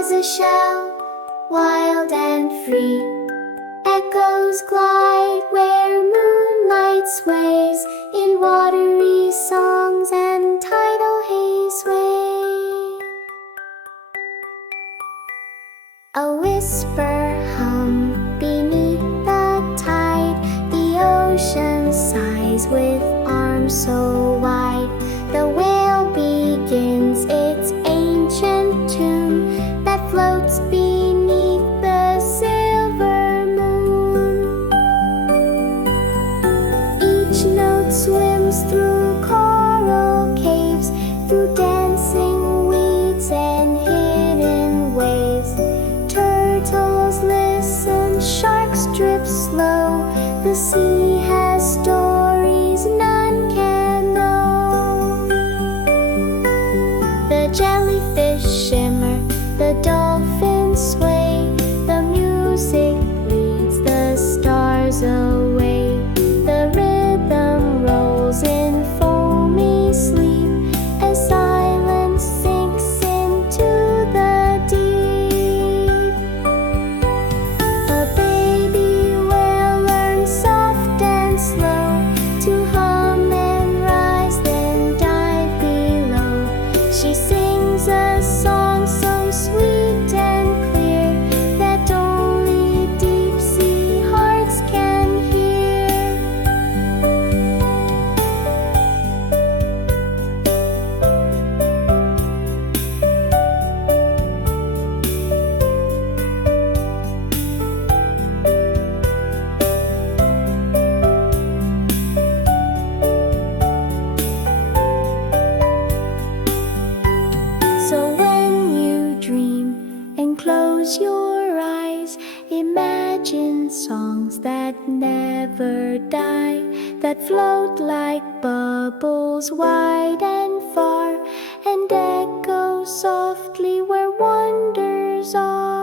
as a shell, wild and free. Echoes glide where moonlight sways, in watery songs and tidal haze sway. A whisper hum beneath the tide, the ocean sighs with arms so wide. The whale begins its ancient tune that floats beneath the silver moon. Each note swims through coral caves, through dancing weeds and hidden waves. Turtles listen, sharks drip slow. The sea has stories none can know. The jellyfish shimmer, the dolphins sway. The music leads the stars away. The rhythm rolls in foamy sleep as silence sinks into the deep. A baby whale learns soft and slow to hum and rise, then dive below. She sings a song so sweet and clear that only deep sea hearts can hear. So when you dream and close your eyes, imagine songs that never die, that float like bubbles wide and far, and echo softly where wonders are.